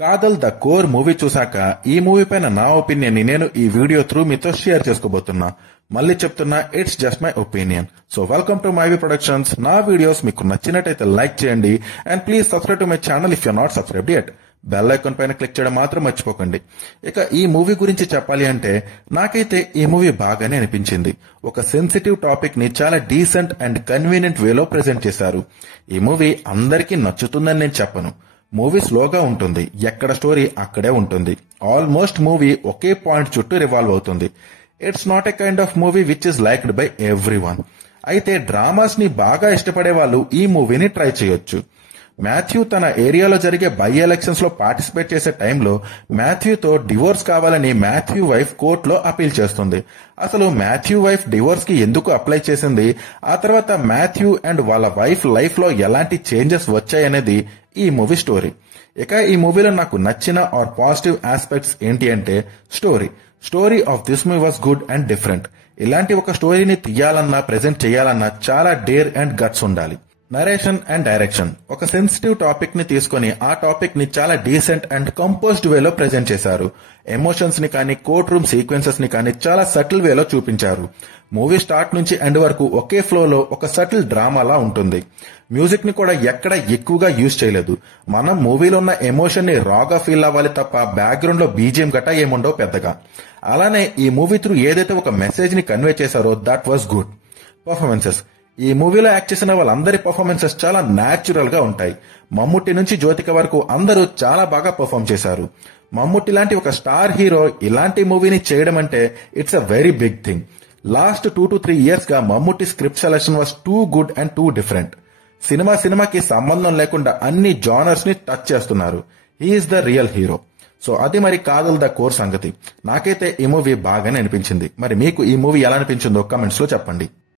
Kadhal the core movie చూశాక ఈ movie పైన నా ఒపీనియన్ ని నేను ఈ వీడియో త్రూ మీతో షేర్ చేసుకోబోతున్నా. మళ్ళీ చెప్తున్నా, it's just my opinion. So welcome to MyV productions. నా వీడియోస్ మీకు నచ్చినట్టయితే లైక్ చేయండి and please subscribe to my channel if you not subscribed yet. Bell icon పైన క్లిక్ చేయడం మాత్రం మర్చిపోకండి. ఇక ఈ మూవీ గురించి చెప్పాలి అంటే నాకైతే ఈ మూవీ బాగానే అనిపించింది. ఒక సెన్సిటివ్ టాపిక్ ని చాలా డీసెంట్ అండ్ కన్వీనియంట్ వేలో ప్రెజెంట్ చేశారు. ఈ మూవీ అందరికీ నచ్చుతుందని నేను చెప్పను. మూవీ స్లోగా ఉంటుంది, ఎక్కడ స్టోరీ అక్కడే ఉంటుంది. ఆల్మోస్ట్ మూవీ ఒకే పాయింట్ చుట్టూ రివాల్వ్ అవుతుంది. It's not a kind of movie which is liked by every one. అయితే డ్రామాస్ ని బాగా ఇష్టపడే వాళ్ళు ఈ మూవీని ట్రై చేయొచ్చు. మాథ్యూ తన ఏరియాలో జరిగే బై ఎలక్షన్స్ లో పార్టిసిపేట్ చేసే టైంలో మాథ్యూతో డివోర్స్ కావాలని మాథ్యూ వైఫ్ కోర్టులో అపీల్ చేస్తుంది. అసలు మాథ్యూ వైఫ్ డివోర్స్ కి ఎందుకు అప్లై చేసింది, ఆ తర్వాత మాథ్యూ అండ్ వాళ్ళ వైఫ్ లైఫ్ లో ఎలాంటి చేంజెస్ వచ్చాయనేది ఈ మూవీ స్టోరీ. ఇక ఈ మూవీలో నాకు నచ్చిన ఆర్ పాజిటివ్ ఆస్పెక్ట్స్ ఏంటి అంటే story of this movie was good and different. ఇలాంటి ఒక స్టోరీని తీయాలన్నా ప్రెజెంట్ చేయాలన్నా చాలా డేర్ అండ్ గట్స్ ఉండాలి. నరేషన్ అండ్ డైరెక్షన్ ఒక సెన్సిటివ్ టాపిక్ ని తీసుకుని ఆ టాపిక్ ని చాలా డీసెంట్ అండ్ కంపోజ్డ్ వేలో ప్రెజెంట్ చేశారు. ఎమోషన్స్ ని కానీ కోర్ట్ రూమ్ సీక్వెన్సెస్ ని కానీ చాలా సటిల్ వేలో చూపించారు. మూవీ స్టార్ట్ నుంచి ఎండ్ వరకు ఒకే ఫ్లోలో ఒక సటిల్ డ్రామాలా ఉంటుంది. మ్యూజిక్ ని కూడా ఎక్కడ ఎక్కువగా యూజ్ చేయలేదు. మనం మూవీలో ఉన్న ఎమోషన్ ని రాగా ఫీల్ అవ్వాలి తప్ప బ్యాక్గ్రౌండ్ లో బీజిఎం గట్టా ఏముండవు పెద్దగా. అలానే ఈ మూవీ త్రూ ఏదైతే ఒక మెసేజ్ ని కన్వే చేశారో దట్ వాస్ గుడ్. పర్ఫార్మెన్సెస్ ఈ మూవీలో యాక్ట్ చేసిన వాళ్ళందరి పర్ఫార్మెన్సెస్ చాలా న్యాచురల్ గా ఉంటాయి. మమ్ముట్టి నుంచి జ్యోతిక వరకు అందరూ చాలా బాగా పర్ఫార్మ్ చేశారు. మమ్ముట్టి లాంటి ఒక స్టార్ హీరో ఇలాంటి మూవీని చేయడం అంటే it's a very big thing. Last 2 to 3 years గా Mammootty script selection was too good and too different. సినిమాకి సంబంధం లేకుండా అన్ని జానర్స్ ని టచ్ చేస్తున్నారు. He is the real hero. So అది మరి కాదల్ ద కోర్ సంగతి. నాకైతే ఈ మూవీ బాగానే అనిపించింది. మరి మీకు ఈ మూవీ ఎలా అనిపించిందో కమెంట్స్ లో చెప్పండి.